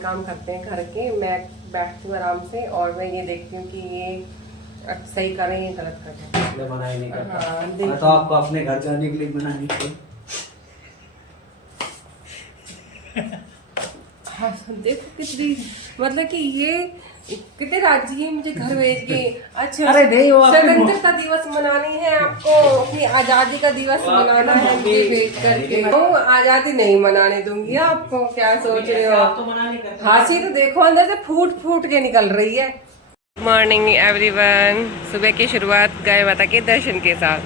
काम करते हैं घर के, मैं बैठती हूँ आराम से और मैं ये देखती हूँ कि ये सही कर रहे हैं गलत कर रहे हैं। इसलिए मना ही नहीं करता। हाँ, मैं तो आपको अपने घर जाने के लिए मना नहीं किया। हाँ, देखो कितनी मतलब कि ये कितने राजी है मुझे घर भेज के। अच्छा, अरे नहीं, वो आपकी स्वतंत्रता दिवस मनानी है आपको, अपनी आजादी का दिवस मनाना है मुझे भेज करके। आजादी नहीं मनाने दूंगी आपको, क्या सोच रहे हो? आप तो मना नहीं करते। हंसी तो देखो अंदर से फूट फूट के निकल रही है। मॉर्निंग एवरीवन, सुबह की शुरुआत गाय माता के दर्शन के साथ।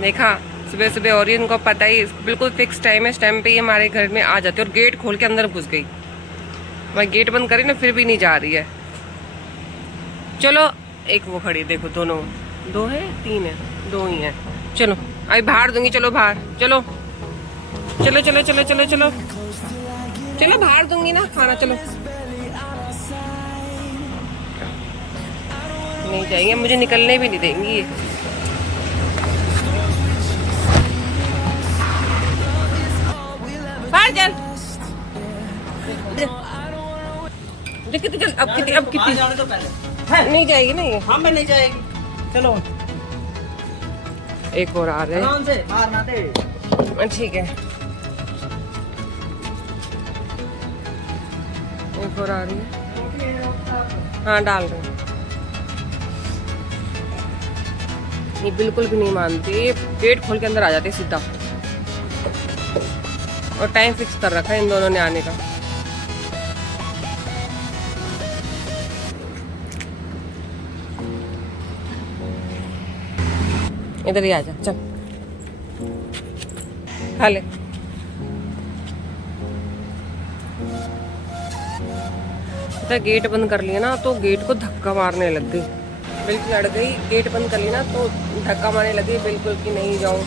देखा सुबह सुबह, और ये उनको पता ही बिल्कुल फिक्स टाइम है, इस टाइम पे ये हमारे घर में आ जाती है और गेट खोल के अंदर घुस गई। मैं गेट बंद करी ना फिर भी नहीं जा रही है। चलो एक वो खड़ी देखो, दोनों दो है तीन है, दो ही है। चलो अभी बाहर दूंगी, चलो बाहर चलो चलो चलो चलो चलो चलो चलो बाहर दूंगी ना खाना। चलो नहीं जाएंगे, मुझे निकलने भी नहीं देंगी ये। बाहर चल कितनी चल, अब कितनी जाने तो पहले नहीं जाएगी ना ये। हम में नहीं जाएगी। चलो एक और आ रहे आराम से, मार ना दे। हैं, ठीक है एक और आ रही है। हाँ डाल रहे हैं। ये बिल्कुल भी नहीं मानती, ये गेट खोल के अंदर आ जाती है सीधा, और टाइम फिक्स कर रखा है इन दोनों ने आने का। इधर ही आ जा, चल खा ले। पता गेट बंद कर लिया ना तो गेट को धक्का मारने लग गई, बिल्कुल अड़ गई। गेट बंद कर लिया ना तो धक्का मारने लगी बिल्कुल कि नहीं जाऊँ,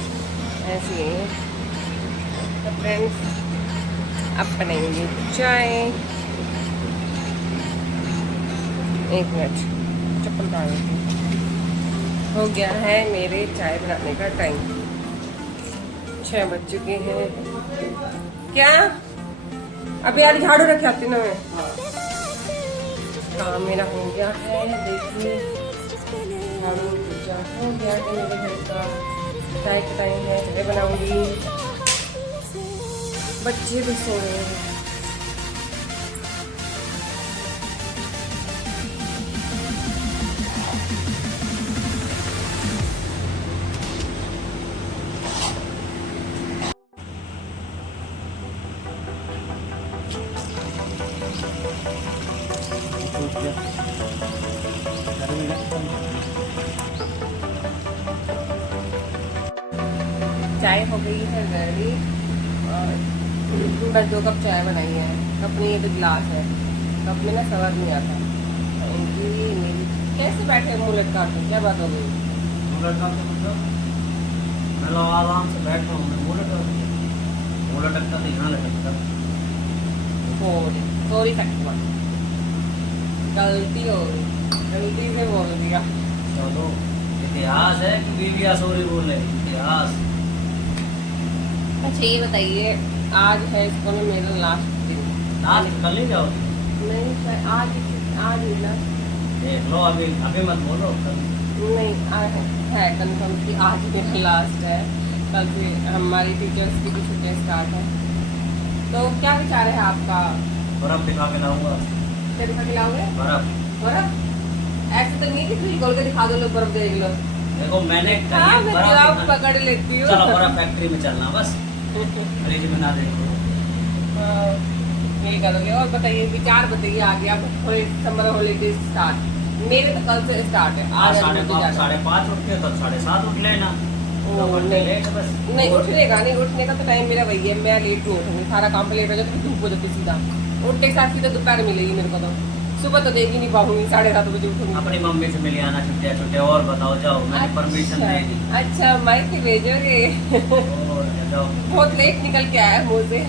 ऐसी है। तो फ्रेंड्स अब बनाएंगे चाय। एक मिनट चप्पल डाल देती हूँ। हो गया है मेरे चाय बनाने का टाइम, 6 बज चुके हैं। क्या अभी यार झाड़ू रख आती ना मैं। काम मेरा हो गया है, देखिए झाड़ू पूजा हो गया है मेरे घर का। चाय का टाइम है, चाय बनाऊंगी। बच्चे भी सो रहे हैं। चाय हो गई है रेडी, और बस 2 कप चाय बनाई है। कप में ये तो गिलास है, कप में ना सवार नहीं आता। इनकी मेरी कैसे बैठे मुँह लटका के, क्या बात हो गई? मैं लो आराम से बैठ रहा हूँ, मैं मुँह लटकता तो यहाँ लटकता। सॉरी फैक्ट, गलती हो गई, गलती से बोल दिया। चलो इतिहास है कि बीबिया सॉरी बोले, इतिहास। अच्छा ये बताइए, आज है स्कूल में मेरा लास्ट दिन। लास्ट कल ही जाओ। नहीं सर, आज ही ना। देख लो, अभी मत बोलो। नहीं आज है कंफर्म कि आज मेरा लास्ट है। कल से हमारी टीचर्स की भी छुट्टियाँ स्टार्ट है। तो क्या विचार है आपका? बर्फ दिखा के लाऊंगा। क्या दिखा के लाओगे? बर्फ। बर्फ? ऐसे तो नहीं कि फ्रिज खोल के दिखा दो, लोग बर्फ देख लो। देखो मैंने हाँ मैं बर्फ जवाब दिखा- पकड़ लेती हूँ। चलो बर्फ फैक्ट्री में चलना बस, फ्रिज में ना देखो। ये करोगे। और बताइए विचार बताइए आगे आप। समर हॉलीडे स्टार्ट, मेरे तो कल से स्टार्ट है। आज 5:30 उठ के, तो 7:30 उठ लेना। ओ, नहीं बस नहीं उठने का नहीं, उठने का तो टाइम मेरा वही है। मैं लेट नहीं उठूंगी, सारा काम पे लेट हो जाता है, धूप हो जाती सीधा। उठने के साथ सीधा दोपहर मिलेगी मेरे को, तो सुबह तो देख ही नहीं पाऊंगी। 7:30 बजे उठूंगी। अपनी मम्मी से मिल आना छुट्टियाँ। और बताओ, जाओ, मैंने परमिशन दे दी। अच्छा माइक भेजोगे? और जाओ, बहुत लेट निकल के आया मुँह से।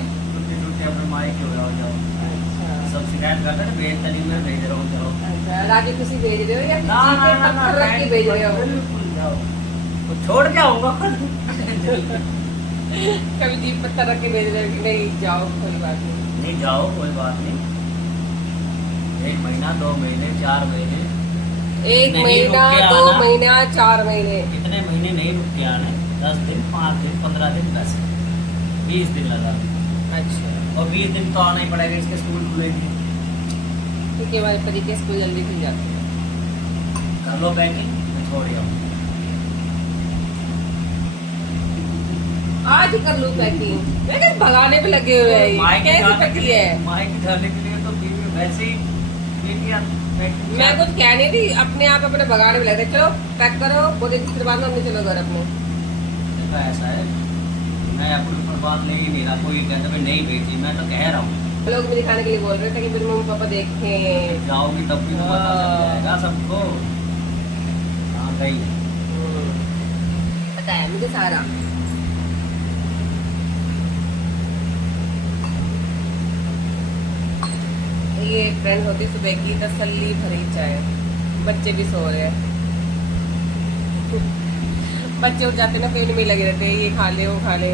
छुट्टी अपने माई के हो जाओ। सब शिकायत करते हैं, भेज तनी मैं भेज रहा हूँ, जाओ। अच्छा राजी खुशी भेज रहे हो या ना ना ना ना, पत्थर रख के भेज रहे हो? बिल्कुल जाओ, तो छोड़ के आऊंगा खुद। कभी जीप पत्थर रख के भेज रहे हो कि नहीं जाओ कोई बात नहीं? नहीं जाओ, कोई बात नहीं। आना 2 महीने 4 महीने, एक नहीं महीना रुक के 2 आना। महीना 4 महीने। इतने महीने नहीं रुक के आने, 10 दिन 5 दिन 15 दिन बस, 20 दिन लगा। अच्छा और 20 दिन तो आना ही पड़ेगा, इसके स्कूल खुलेंगे। क्योंकि हमारे पति के स्कूल जल्दी खुल जाते हैं। कर लो पैकिंग, मैं छोड़ रहा हूँ। आज ही कर लूँ पैकिंग, मैं क्या भगाने पे लगे हुए हैं, ये मायके कैसी जाने के पति लिए, है। मायके जाने के लिए तो बीवी वैसे ही बीवी पैकिंग। मैं कुछ कह नहीं रही, अपने आप अपने भगाने पे लगे, चलो पैक करो, बोले दूसरी बार हमने चलो घर अपने। देखा ऐसा है, मैं अपने ऊपर बात ले ही नहीं रहा, कोई कहता मैं नहीं भेजी, मैं तो कह रहा हूँ। लोग भी दिखाने के लिए बोल रहे थे कि मेरे मम्मी पापा देखें। जाओगी तब भी तो पता चल जाएगा सबको। हाँ गई पता है मुझे सारा। ये फ्रेंड होती सुबह की तसल्ली भरी चाय। बच्चे भी सो रहे हैं। बच्चे उठ जाते ना, पेट में लगे रहते हैं, ये खा ले वो खा ले।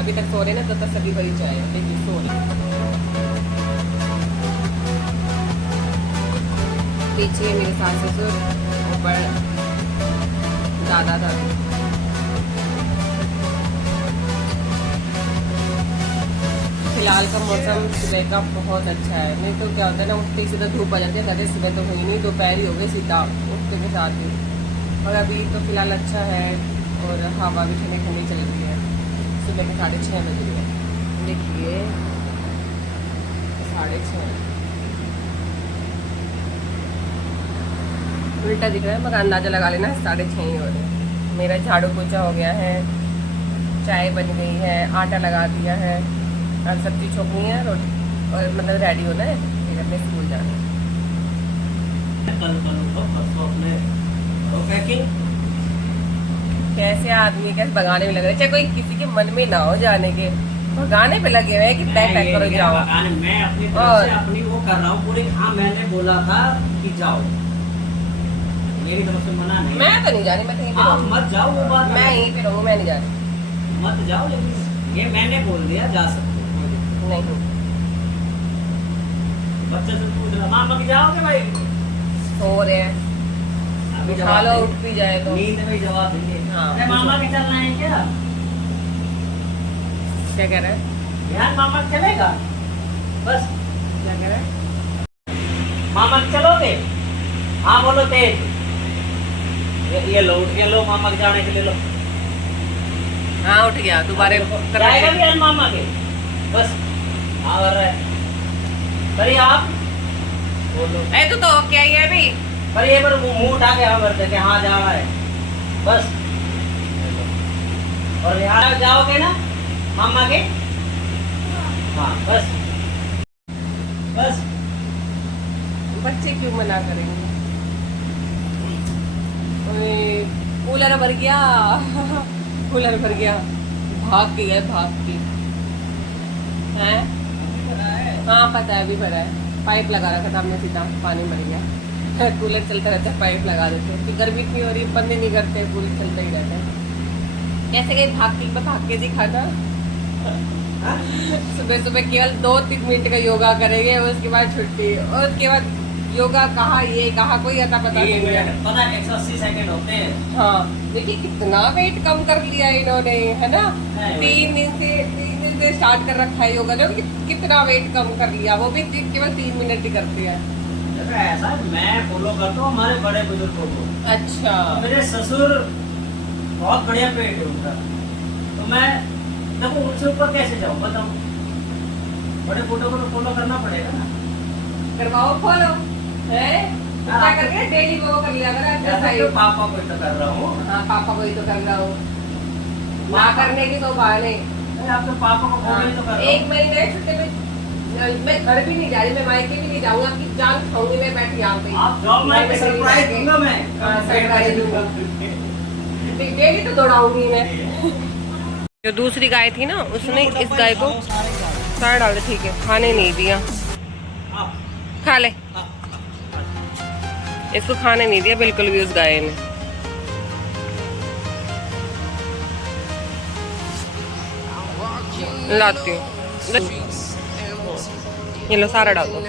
अभी तक सो रहे ना, तो तसल्ली भरी चाय है। देखिए सो रहे। पीछे मेरे सास ससुर, ऊपर दादा दादी। फिलहाल का मौसम सुबह का बहुत अच्छा है। नहीं तो क्या होता है ना, उठते ही सीधा धूप आ जाती है। कहते सुबह तो हुई नहीं, दोपहर ही हो गई सीधा उठते के साथ ही। और अभी तो फिलहाल अच्छा है, और हवा भी ठंडी ठंडी चल रही है। सुबह के 6:30 बज रहे हैं। देखिए 6:30 उल्टा दिख रहा है, मगर अंदाजा लगा लेना 6:30 ही हो रहे हैं। मेरा झाड़ू पोछा हो गया है, चाय बन गई है, आटा लगा दिया है, और सब्जी छोकनी है, रोटी और मतलब रेडी होना है, फिर अपने स्कूल जाना है। कल परसों अपने पैकिंग। कैसे आदमी कैसे भगाने में लग रहे, चाहे कोई किसी के मन में ना हो जाने के, भगाने पे लगे हुए हैं कि पैक पैक करो जाओ। मैं अपनी तरफ और- से अपनी वो कर रहा हूँ पूरी। हाँ मैंने बोला था कि जाओ, मेरी तरफ से मना नहीं। मैं तो नहीं जा रही, मैं तो यहीं पे आप रहूंगी। मत जाओ, वो बात मैं अलग है। यहीं पे रहूंगी, मैं नहीं जा रही। मत जाओ, लेकिन ये मैंने बोल दिया जा सकते हो। नहीं बच्चे से पूछ रहा, मामा की जाओगे भाई? सो रहे हैं, अभी खा जवाब लो देंगे। उठ भी जाए तो। नींद में ही जवाब देंगे। हाँ। अरे मामा के चलना है क्या? क्या कह रहे हैं? ध्यान मामा के चलेगा बस। क्या कह रहे हैं? मामा के चलोगे? हाँ बोलो तेज। ये लो उठ के लो, मामा के जाने के लिए लो। हाँ उठ गया दोबारा जाएगा भी यार मामा के बस। हाँ कर रहा है। करिए आप बोलो। ए तू तो क्या ही है अभी। पर ये पर मुंह उठा के हाँ करते कि हाँ जा रहा है बस। और यहाँ जाओगे ना मामा के? हाँ बस बस। बच्चे क्यों मना करेंगे? ओए, कूलर भर गया। कूलर भर गया, भाग के गए, भाग के। हैं? हाँ पता है, अभी भरा है। पाइप लगा रखा था हमने, सीधा पानी भर गया। कूलर चलता रहता है, पाइप लगा देते हैं कि गर्मी इतनी हो रही है, बंद ही नहीं करते, कूलर चलता ही रहता है। कैसे गई भाग के दिखाना। सुबह सुबह केवल 2-3 मिनट का योगा करेंगे, उसके बाद छुट्टी, और उसके बाद योगा कहा, ये कहा, कोई आता पता नहीं है। पता 180 सेकंड होते हैं। हाँ देखिए कितना वेट कम कर लिया इन्होंने, है ना। है, 3 दिन से स्टार्ट कर रखा है योगा, जो कितना वेट कम कर लिया, वो भी केवल 3 मिनट ही करते हैं। देखो ऐसा मैं फॉलो करता हूँ हमारे बड़े बुजुर्गों को। अच्छा मेरे ससुर बहुत बढ़िया पेट है उनका, तो मैं देखो उनसे ऊपर कैसे जाऊँ बताओ। बड़े बूढ़ों को तो फॉलो करना पड़ेगा ना। करवाओ फॉलो है, क्या करके डेली वो कर लिया कर जैसे एक्सरसाइज। तो पापा को तो कर रहा हूँ। हाँ पापा को ही तो कर रहा हूँ, ना करने की तो बहाने। आप तो पापा को फॉलो ही तो कर रहा एक हूँ। महीने छुट्टी में मैं घर भी नहीं जा रही, मैं मायके भी नहीं जाऊंगा, आपकी जान खाऊंगी मैं बैठी यहाँ पे। आप जाओ, मैं सरप्राइज दूंगा मैं। हाँ, सरप्राइज दूंगा। डेली तो दौड़ाऊंगी मैं। जो दूसरी गाय थी ना, उसने इस गाय को सारा डाल दिया। ठीक है, खाने नहीं दिया, खा ले। इसको खाने नहीं दिया बिल्कुल भी उस गाय ने। लाती हूँ, ये लो सारा डाल दो।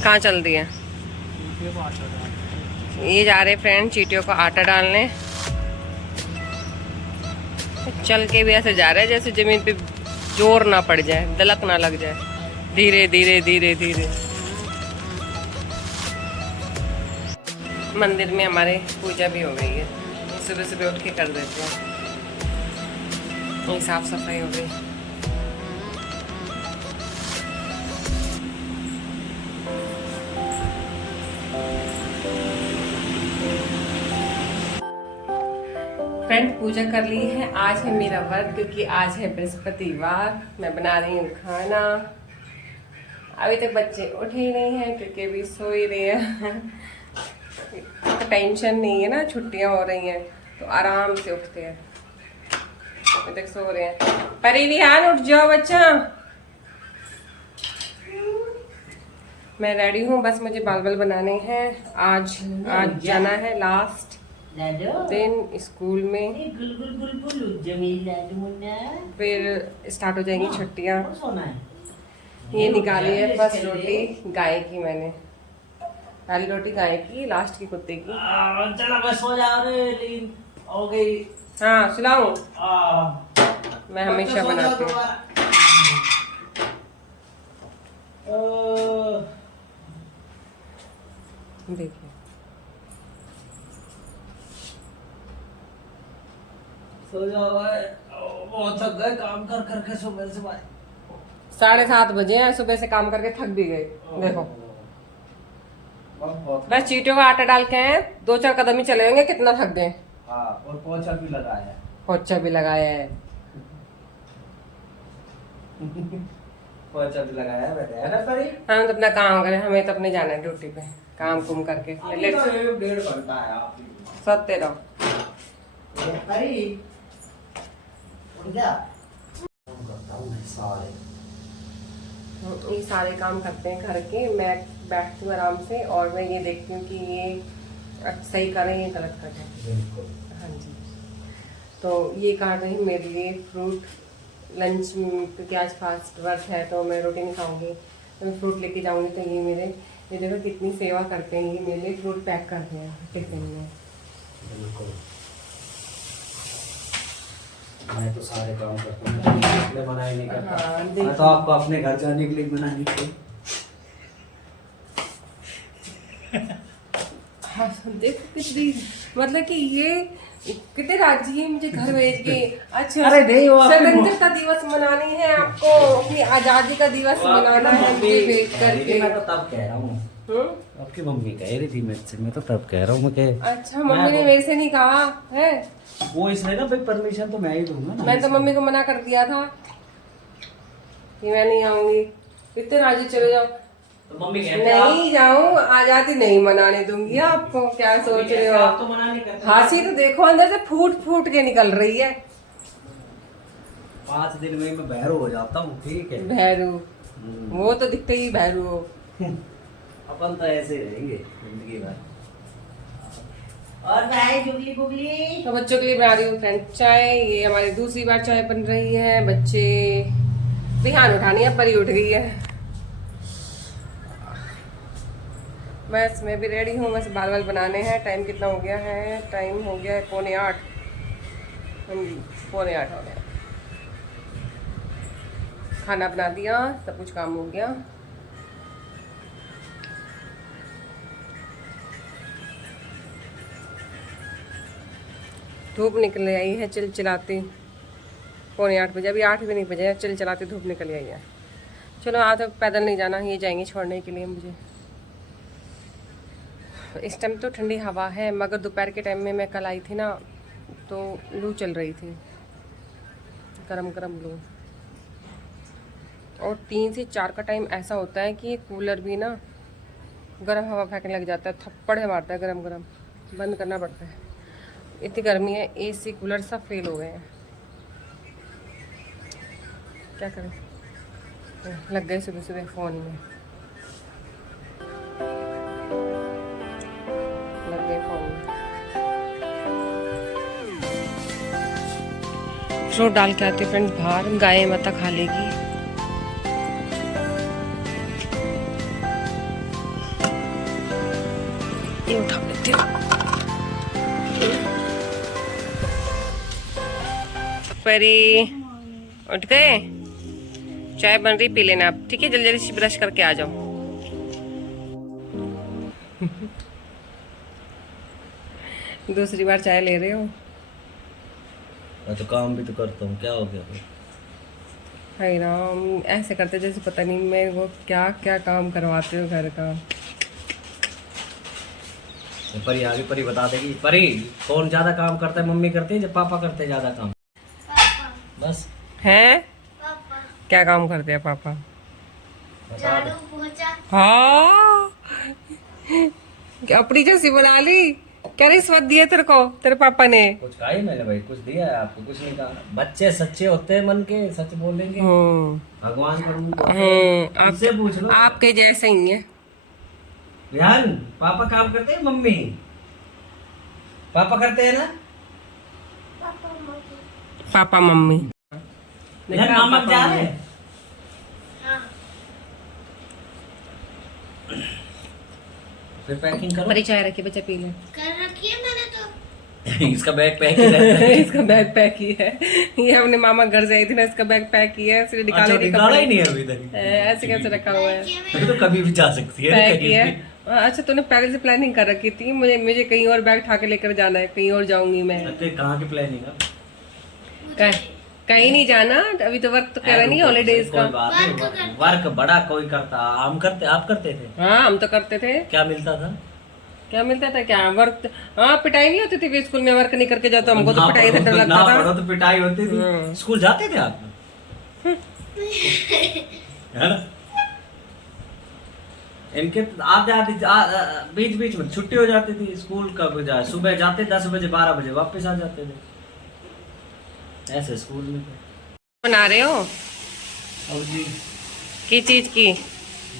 कहाँ चल रही है? ये जा रहे फ्रेंड चींटियों को आटा डालने। चल के भी ऐसे जा रहे हैं जैसे जमीन पे जोर ना पड़ जाए, दलक ना लग जाए, धीरे धीरे धीरे धीरे। मंदिर में हमारे पूजा भी हो गई है, सुबह सुबह उठ के कर देते हैं। ये साफ सफाई हो गई। फ्रेंड पूजा कर ली है। आज है मेरा व्रत क्योंकि आज है बृहस्पतिवार। मैं बना रही हूँ खाना। अभी तक बच्चे उठे ही नहीं हैं क्योंकि अभी सो ही रहे हैं। तो टेंशन नहीं है ना, छुट्टियां हो रही हैं तो आराम से उठते हैं। अभी तक सो रहे हैं। परी विहान उठ जाओ बच्चा। मैं रेडी हूँ, बस मुझे बाल बाल बनाने हैं। आज जाना है लास्ट दिन स्कूल में, फिर स्टार्ट हो जाएंगी छुट्टियाँ। ये निकाली है फर्स्ट रोटी गाय की, मैंने पहली रोटी गाय की, लास्ट की कुत्ते की। चला बस सो जा रे, हो गई। हाँ सुनाऊं, मैं हमेशा बनाती हूँ। देखिए सो जाओ भाई, बहुत थक गए काम कर करके सुबह से भाई। 7:30 बजे हैं, सुबह से काम करके थक भी गए। देखो बस चींटियों का आटा डाल के हैं, 2-4 कदम ही चले होंगे, कितना थक गए। हाँ, और पोछा भी लगाया है। पोछा भी लगाया है। पोछा भी लगाया है, बैठे है ना परी। हम तो अपना काम करें, हमें तो अपने जाना है ड्यूटी पे, काम कुम करके। 1.5 घंटा है आप सोते रहो। परी उठ जा। सारे ये सारे काम करते हैं घर के। मैं बैठती हूँ आराम से और मैं ये देखती हूँ कि ये सही करें या गलत करें। हाँ जी, तो ये काट रही मेरे लिए फ्रूट लंच, क्योंकि आज फास्ट वर्क है तो मैं रोटी नहीं खाऊंगी, तो मैं फ्रूट लेके जाऊंगी। तो ये देखो कितनी सेवा करते हैं, ये मेरे लिए फ्रूट पैक करते हैं टिफिन में। मैं तो सारे काम करता हूँ, इसलिए मना ही नहीं करता। हाँ, मैं तो आपको अपने घर जाने के लिए मना नहीं किया। हाँ, देखो कितनी, मतलब कि ये कितने राजी है मुझे घर भेज के। अच्छा, अरे नहीं, वो स्वतंत्रता दिवस मनानी है आपको, अपनी आजादी का दिवस मनाना है मुझे भेज करके। मैं तो तब कह रहा हूँ, आपकी मम्मी कह रही थी मेरे से, मैं तो तब कह रहा हूँ मैं। अच्छा, मम्मी ने मेरे से नहीं कहा है वो, इसलिए ना भाई परमिशन तो मैं ही दूंगा ना। मैं तो मम्मी को मना कर दिया था कि मैं नहीं आऊंगी। कितने राजी, चले जाओ। तो मम्मी नहीं जाऊं, आजादी नहीं मनाने दूंगी आपको। क्या सोच रहे हो आप? तो मना नहीं करते। हंसी तो देखो अंदर से फूट फूट के निकल रही है। 5 दिन में मैं बहरू हो जाता हूँ, ठीक है। भैरू, वो तो दिखते ही भैरू हो। अपन तो ऐसे ही रहेंगे जिंदगी भर। और भाई जुगली बुगली तो बच्चों के लिए बना रही हूँ फ्रेंड चाय। ये हमारी दूसरी बार चाय बन रही है। बच्चे बिहान उठानी है, परी उठ गई है। बस मैं भी रेडी हूँ, बस बाल बाल बनाने हैं। टाइम कितना हो गया है? टाइम हो गया है 7:45। 7:45 हो गया। खाना बना दिया, सब कुछ काम हो गया। धूप निकल आई है चिलचिलाती। 7:45 बजे, अभी 8 भी नहीं बजे, चिलचिलाती धूप निकल आई है। चलो आज अब पैदल नहीं जाना, ये जाएंगे छोड़ने के लिए मुझे। इस टाइम तो ठंडी हवा है, मगर दोपहर के टाइम में मैं कल आई थी ना, तो लू चल रही थी, गरम गरम लू। और 3 से 4 का टाइम ऐसा होता है कि कूलर भी ना गर्म हवा फेंकने लग जाता है, थप्पड़ मारता है गरम गरम, बंद करना पड़ता है। इतनी गर्मी है, एसी कूलर सब फेल हो गए हैं। क्या करें, लग गए सुबह सुबह फ़ोन में, लग गए फ़ोन में। अखरोट डाल के आती है फ्रेंड्स बाहर, गाय माता खा लेगी। ये उठा लेती हूँ। परी उठ गए, चाय बन रही, पी लेना आप, ठीक है? जल्दी जल्दी से ब्रश करके आ जाओ। दूसरी बार चाय ले रहे हो? मैं तो काम भी तो करता हूँ, क्या हो गया फिर? हाय राम, ऐसे करते जैसे पता नहीं मेरे को क्या क्या काम करवाते हो घर का। परी आगे परी बता देगी। परी कौन ज्यादा काम करता है, मम्मी करती है या पापा करते हैं ज्यादा काम? बस हैं? क्या काम करते हैं पापा? बता दो। हाँ, अपनी जैसी बना ली। क्या रिश्वत दिया तेरे को तेरे पापा ने? कुछ कहा ही मैंने भाई, कुछ दिया है आपको? कुछ नहीं कहा। बच्चे सच्चे होते हैं, मन के सच बोलेंगे। भगवान का रूप होते हैं। आपसे पूछ लो, आपके जैसे ही है। ध्यान, पापा काम करते हैं, मम्मी पापा करते हैं ना? Papa mummy. ध्यान, मामा जा रहे हैं। फिर पैकिंग करो। बड़ी चाय रखी, बच्चा पी ले। कर रखी है मैंने तो। इसका बैग पैक ही रहता है। इसका बैग पैक ही है। ये हमने मामा घर से आई थी ना, इसका बैग पैक ही है, इसलिए अच्छा, निकाला ही नहीं है अभी तक। ऐसे कैसे रखा हुआ है? अभी तो कभी भी जा सकती है ना, पैक कहीं ही है। भी। अच्छा, तूने पहले से प्लानिंग कर रखी थी? मुझे कहीं और बैग उठा के लेकर जाना है, कहीं और जाऊंगी मैं। अच्छा, कहाँ की प्लानिंग है? कहीं नहीं जाना अभी, तो वर्क तो करा नहीं हॉलीडेज का। वर्क बड़ा कोई करता, हम करते, आप करते थे? हाँ, हम तो करते थे। क्या मिलता था? क्या मिलता था? क्या वर्क? हाँ, पिटाई नहीं होती थी स्कूल में, वर्क नहीं करके जाओ तो हमको तो पिटाई से डर लगता ना था। पढ़ो तो पिटाई होती थी। स्कूल जाते थे आप? है ना? इनके आधे बीच बीच में छुट्टी हो जाती थी स्कूल का, बजाय सुबह जाते 10 बजे 12 बजे वापस आ जाते थे। ऐसे स्कूल में बना रहे हो? अब जी की चीज की?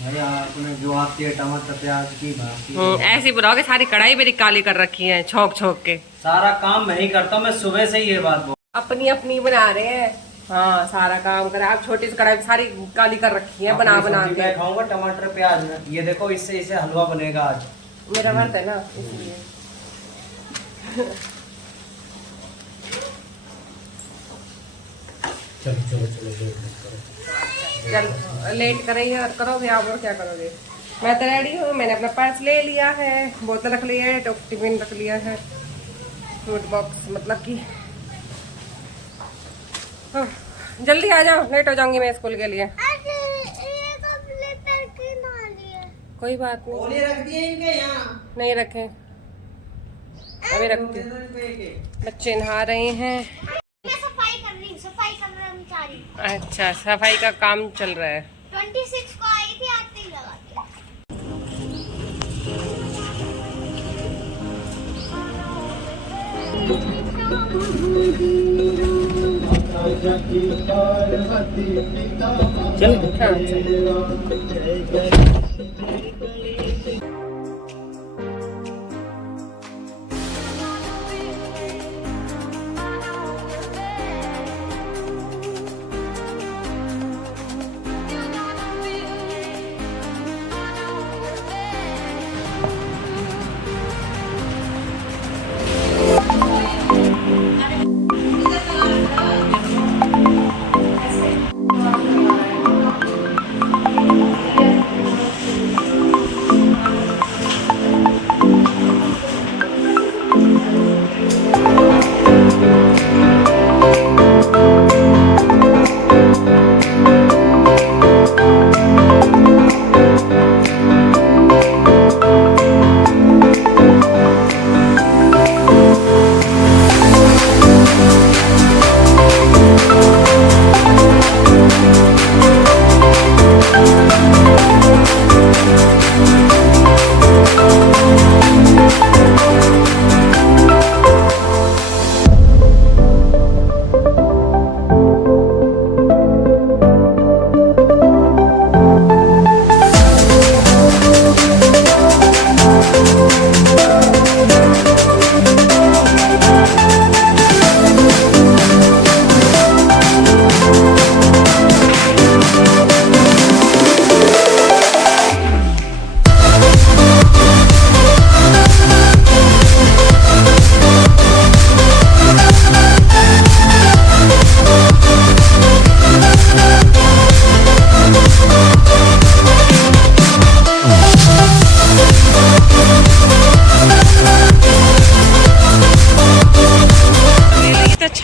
भैया आपने जो आती है, टमाटर प्याज की भाजी। ऐसी बनाओगे, सारी कढ़ाई मेरी काली कर रखी है छोक छोक के। सारा काम मैं ही करता हूँ, मैं सुबह से ही ये बात बोल। अपनी अपनी बना रहे हैं। हाँ, सारा काम करा। आप छोटी सी कढ़ाई सारी काली कर रखी है बना बना के। मैं खाऊंगा टमाटर प्याज में, ये देखो इससे इसे हलवा बनेगा आज। मेरा व्रत है ना, इसलिए। चलो चल लेट करेंगे और करोगे आप लोग, क्या करोगे? मैं तो रेडी हूँ, मैंने अपना पर्स ले लिया है, बोतल रख लिया है, टिफिन रख लिया है, फ्रूट बॉक्स, मतलब कि जल्दी आ जाओ, लेट हो जाऊंगी मैं स्कूल के लिए। कोई बात नहीं, रख दिए इनके यहाँ? नहीं रखे, अभी रखती हूँ। बच्चे नहा रहे हैं। सफाई कर्मचारी। अच्छा, सफाई का काम चल रहा है। 26 को आई थी, आते ही लगा दिया। चल हाँ, चल।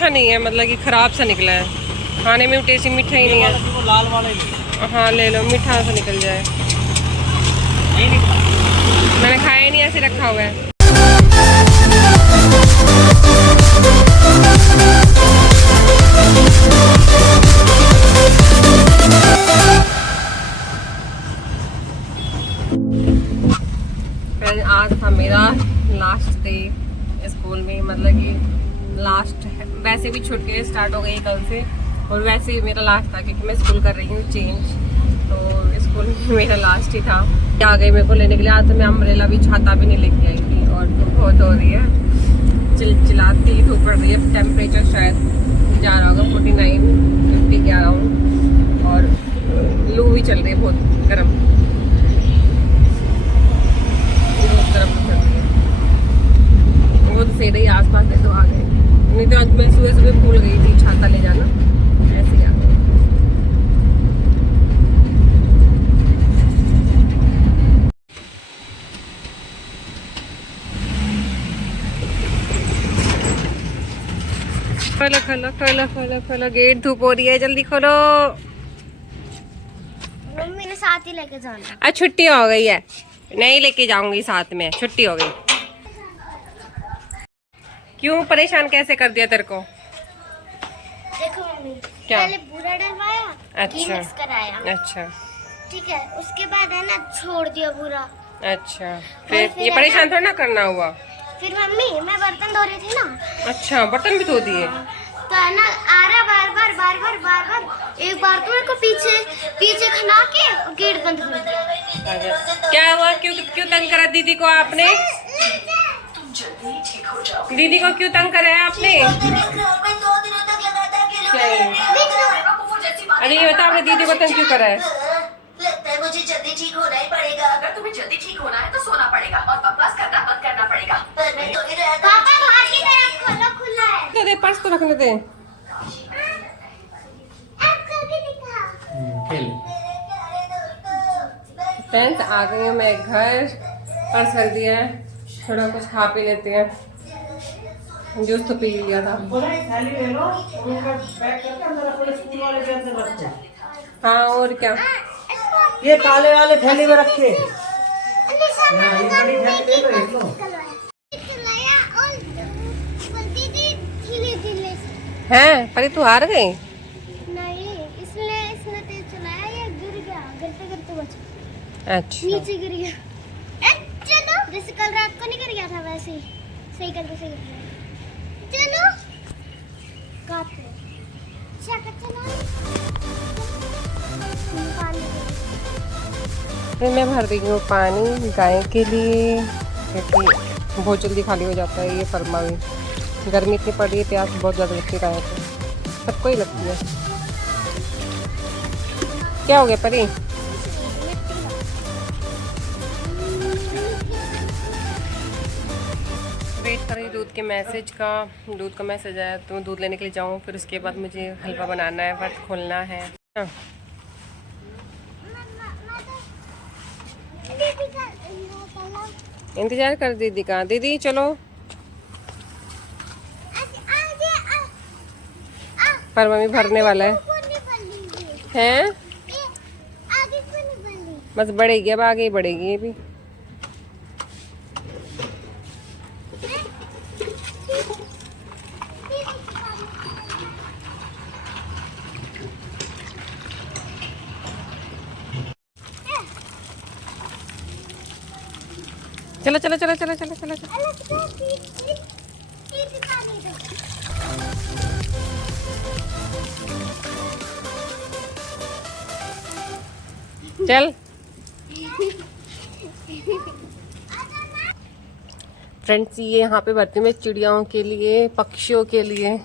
अच्छा नहीं है, मतलब कि खराब सा निकला है, खाने में टेस्टी मीठा ही नहीं है। वो लाल वाला ही हाँ ले लो, मीठा सा निकल जाए। नहीं निकला। मैंने खाया ही नहीं, ऐसे रखा हुआ है। आज था मेरा लास्ट डे स्कूल में, मतलब कि लास्ट है। वैसे भी छुट्टियाँ स्टार्ट हो गई कल से, और वैसे ही मेरा लास्ट था क्योंकि मैं स्कूल कर रही हूँ चेंज, तो स्कूल में मेरा लास्ट ही था। आ गई मेरे को लेने के लिए। आज तो मैं अम्ब्रेला भी, छाता भी नहीं लेके आई थी, और धूप बहुत हो रही है, चिलचिलाती धूप पड़ रही है। टेम्परेचर शायद जा रहा होगा 49-50 के आ रहा हूँ, और लू भी चल रही है बहुत गर्म। वो तो सेड ही आसपास थे तो आ गए, नहीं तो आज मैं सुबह सुबह भूल गई थी छाता ले जाना, ऐसे ही आ गए। खोलो खोलो खोलो खोलो खोलो, गेट, धूप हो रही है, जल्दी खोलो। मम्मी ने साथ ही लेके जाना। आज छुट्टी हो गई है, नहीं लेके जाऊंगी साथ में, छुट्टी हो गई। क्यों परेशान कैसे कर दिया तेरे को? देखो मम्मी, क्या? पहले बूरा डलवाया, घी अच्छा। मिक्स कराया, अच्छा ठीक है, उसके बाद है ना छोड़ दिया बूरा। अच्छा, फिर फिर ये है परेशान थोड़ा ना करना हुआ। फिर मम्मी मैं बर्तन धो रही थी ना, अच्छा, बर्तन भी धो दिए? तो है ना आ रहा बार बार एक बार तो मेरे को पीछे खना के गेट बंद कर दिया। अच्छा। क्या हुआ, क्यों क्यों तंग करा दीदी को आपने? दीदी को क्यों तंग करा है आपने? क्या है? अरे ये बताओ, आपने दीदी को तंग क्यों करा है? लगता है मुझे जल्दी ठीक होना ही पड़ेगा। अगर तुम्हें जल्दी ठीक होना है तो सोना पड़ेगा और बकवास करना बंद करना पड़ेगा। पर मैं तो ही रहता। पापा बाहर की तरफ खोलो, खुला है। दे दे, पर्स तो रखने दे। अब करके दिखा। खेल। फ्रेंड्स आ गई हूँ मैं घर, पर्स रख दिया है, थोड़ा कुछ खा पी लेते हैं। जूस तो पी लिया था। थाली ले लो, उनका पैक करके अंदर रखो, स्कूल वाले के अंदर रखो। हाँ और क्या, ये काले वाले थैली में रखे। ये बड़ी थैली ले लो, एक लो। चलाया और बोलती थी धीरे से। हैं परी तू हार गई? नहीं, इसने तेज चलाया, ये गिर गया, गिरते बचा, अच्छा नीचे गिर गया। चलो, जैसे कल रात को नहीं गिर गया था वैसे ही, सही करके चलो काट लो। फिर मैं भर रही हूँ पानी गाय के लिए, क्योंकि बहुत जल्दी खाली हो जाता है ये फरमा भी। गर्मी इतनी पड़ रही है, प्यास बहुत ज़्यादा लगती है गाय को, सबको ही लगती है। क्या हो गया परी? वेट कर रही दूध के मैसेज का, दूध का मैसेज आया तो मैं दूध लेने के लिए जाऊँ, फिर उसके बाद मुझे हलवा बनाना है, व्रत खोलना है। हाँ। इंतजार कर दीदी का। दीदी चलो, पर मम्मी भरने वाला है बस बढ़ेगी, अब आगे ही बढ़ेगी ये भी। चलो चलो चलो चलो चलो चलो चल। फ्रेंड्स ये यहाँ पे भरती हूँ मैं चिड़ियाओं के लिए, पक्षियों के लिए,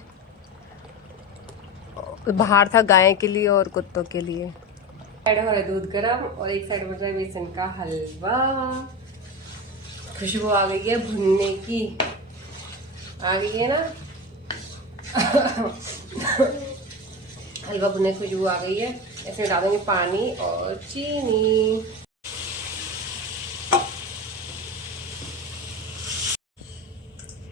बाहर था गाय के लिए और कुत्तों के लिए। साइड हो रहा है दूध गर्म और एक साइड बन रहा है बेसन का हलवा। खुशबू आ गई है भुनने की, आ गई है ना हलवा भुनने की खुशबू आ गई है। इसमें डालेंगे पानी और चीनी।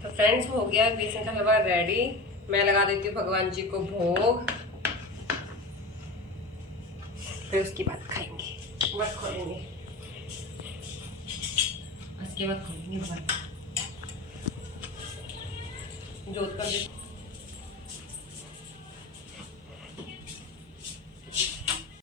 तो फ्रेंड्स हो गया बेसन का हलवा रेडी। मैं लगा देती हूँ भगवान जी को भोग, फिर उसके बाद खाएंगे, मत खोलेंगे, उसके बाद खोलेंगे भगवान जोत कर।